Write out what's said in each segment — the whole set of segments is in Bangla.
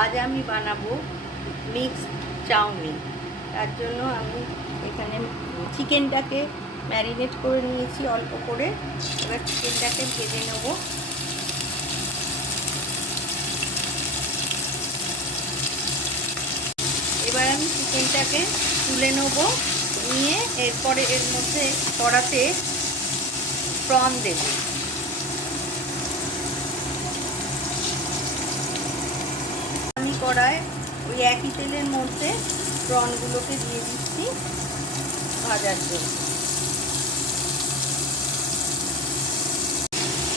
আজ আমি বানাবো মিক্সড চাউমিন। তার জন্য আমি এখানে চিকেনটাকে ম্যারিনেট করে নিয়েছি অল্প করে। এবার চিকেনটাকে ভেজে নেব। এবার আমি চিকেনটাকে তুলে নেব, নিয়ে এরপরে এর মধ্যে কড়াতে প্রন দেব। আমি কড়ায় ওই একই তেলের মধ্যে প্রনগুলোকে দিয়ে দিচ্ছি ভাজার জন্য।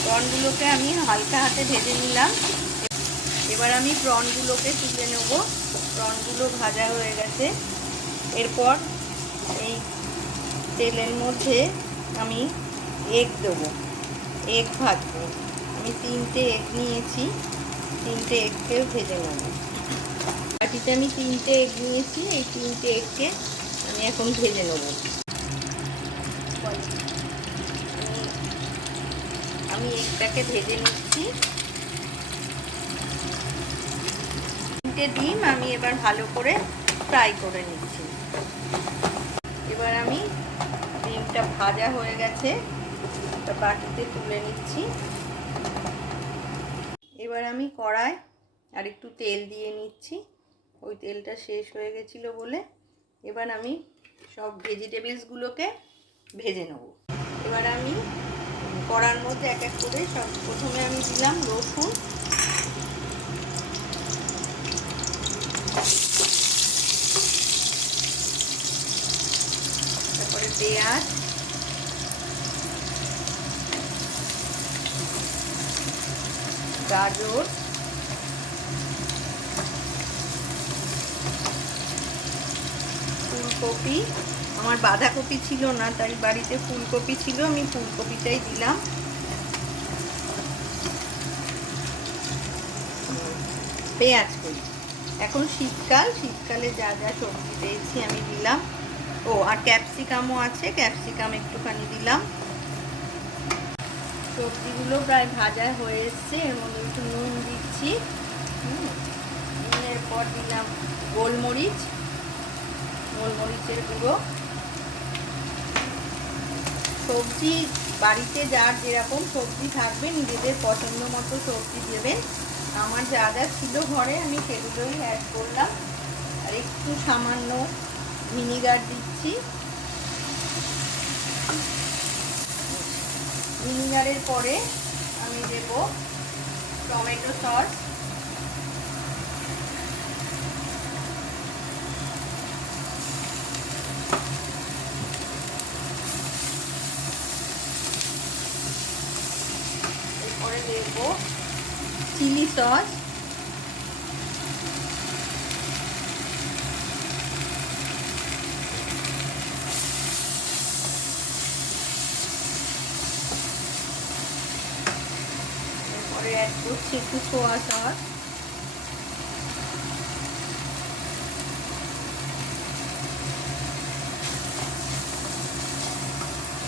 প্রনগুলোকে আমি হালকা হাতে ভেজে নিলাম। এবার আমি প্রনগুলোকে তুলে নেব। প্রনগুলো ভাজা হয়ে গেছে। এরপর এই তেলের মধ্যে আমি এগ দেবো, এগ ভাজবো। আমি 3টে এগ নিয়েছি, 3টে এগকেও ভেজে নেব। বাটিতে আমি 3টে এগ নিয়েছি, এই 3টে এগকে আমি এখন ভেজে নেব। আমি এগটাকে ভেজে নিচ্ছি। 3টে ডিম আমি এবার ভালো করে ফ্রাই করে নিচ্ছি। এবার আমি ডিমটা ভাজা হয়ে গেছে, বাটিতে তুলে নিচ্ছি। এবার আমি কড়ায় আর একটু তেল দিয়ে নিচ্ছি, ওই তেলটা শেষ হয়ে গেছিলো বলে। এবার আমি সব ভেজিটেবলসগুলোকে ভেজে নেব। এবার আমি কড়ার মধ্যে এক এক করে সব, প্রথমে আমি দিলাম রসুন, তারপরে পেঁয়াজ, গাজর, ফুলকপি। আমার বাঁধাকপি ছিল না, তাই বাড়িতে ফুলকপি ছিল, আমি ফুলকপিটাই দিলাম। পেঁয়াজ করি। এখন শীতকাল, শীতকালে যা যা সবজি পেয়েছি আমি দিলাম। ও আর ক্যাপসিকামও আছে, ক্যাপসিকাম একটুখানি দিলাম। সবজিগুলো প্রায় ভাজা হয়ে এসছে। এর মধ্যে একটু নুন দিচ্ছি। নুনের পর দিলাম গোলমরিচ, গোলমরিচের গুঁড়ো। সবজি বাড়িতে যার যেরকম সবজি থাকবে নিজেদের পছন্দ মতো সবজি দেবেন। আমার যা যা ছিল ঘরে আমি সেগুলোই অ্যাড করলাম। আর একটু সামান্য ভিনিগার দিচ্ছি। ভিনিগারের পরে আমি দেব টমেটো সস, এরপরে দেব চিলি সস, এরপরে অ্যাড করছি একটু সোয়া সস।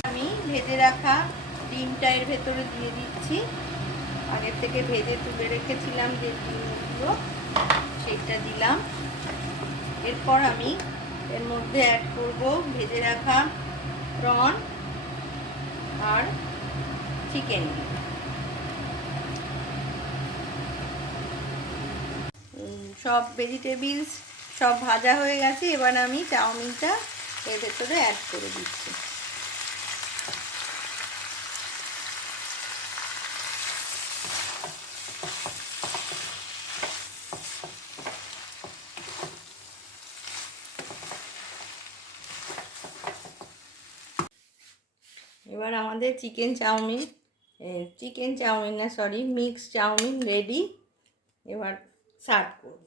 আমি ভেজে রাখা ডিমটা এর ভেতরে দিয়ে দিচ্ছি। আগের থেকে ভেজে তুলে রেখেছিলাম যে ডিমগুলো, সেটা দিলাম। এরপর আমি এর মধ্যে অ্যাড করব ভেজে রাখা প্রন আর চিকেন। সব ভেজিটেবলস সব ভাজা হয়ে গেছে। এবার আমি চাউমিনটা এর ভেতরে অ্যাড করে দিচ্ছি। এবার আমাদের চিকেন চাউমিন না সরি মিক্স চাউমিন রেডি। এবার সার্ভ করব।